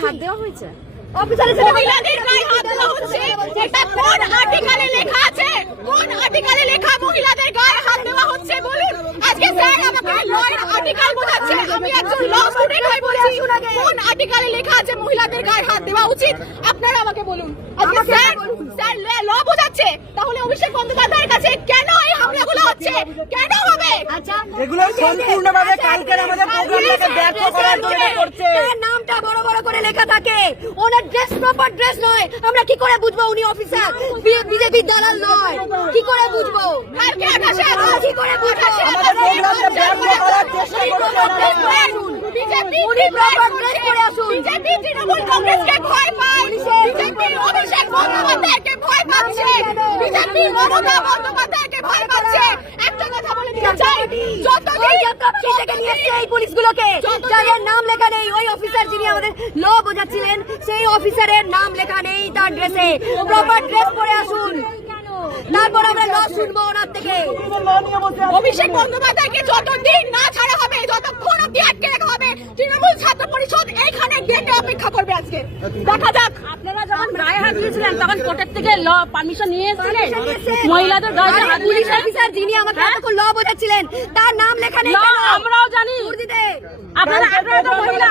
গায়ে হাত দেওয়া হয়েছে? মহিলাদের গায়ে হাত দেওয়া হচ্ছে, এটা কোন আর্টিকেলে লেখা আছে? কোন আর্টিকেলে লেখা মহিলাদের গায়ে হাত দেওয়া হচ্ছে বলুন? আজকে স্যার আমাকে লয়ের আর্টিকেল বোঝাচ্ছে, আমি একজন ল স্টুডেন্ট হয়ে বলছি কোন আর্টিকেলে লেখা আছে মহিলাদের গায়ে হাত দেওয়া উচিত? আপনারা আমাকে বলুন। আজকে স্যার ল বোঝাচ্ছে, তাহলে অভিষেক বন্দ্যোপাধ্যায়ের কাছে কেন এই হামলাগুলো হচ্ছে? কেন হবে? আচ্ছা, এগুলো সম্পূর্ণভাবে কালকের আমাদের প্রোগ্রামটাকে ব্যর্থ করার জন্য করছে। তার নামটা বড় বড় করে লেখা থাকে, ওনার ড্রেস প্রপার ড্রেস নয়। আমরা কি করে বুঝবো উনি অফিসার, বিজেপি দালাল নয়? কি করে বুঝবো? কালকে 28 আগস্ট কি করে বুঝবো? আমাদের প্রোগ্রামকে ব্যর্থ করার চেষ্টা করছে। উনি প্রপার ড্রেস পরে আসুন। বিজেপি তৃণমূল কংগ্রেসকে ভয় পায়, বিজেপি অভিষেক বন্দ্যোপাধ্যায়কে ভয় পাচ্ছে, বিজেপি মমতা বন্দ্যোপাধ্যায়কে ভয় পাচ্ছে। একটা কথা বলে দিতে চাই, থেকে নিয়ে এসছে এই পুলিশগুলোকে, যাদের নাম লেখা নেই। ওই অফিসার যিনি আমাদের ল বোঝাচ্ছিলেন, সেই অফিসারের নাম লেখা নেই তার ড্রেসে। প্রপার ড্রেস পরে আসুন, তারপর আমরা ল শুনবো ওনার থেকে। অভিষেক বন্দ্যোপাধ্যায়কে যতদিন না ছাড়া হবে, যতক্ষণ অব্দি আটকে রাখা হবে, তৃণমূল ছাত্র পরিষদ এইখানে গেটে অপেক্ষা করবে। আজকে দেখা যাক। আপনারা যখন গায়ে হাত দিয়েছিলেন তখন কোর্টের থেকে ল পারমিশন নিয়ে এসেছিলেন মহিলাদের গায়ে হাত পুলিশ দিয়েছিলেন? অফিসার যিনি আমাকে এতক্ষণ ল বোঝাচ্ছিলেন, তার নাম লেখা নেই। আমরাও জানি। দিতে আপনারা মহিলা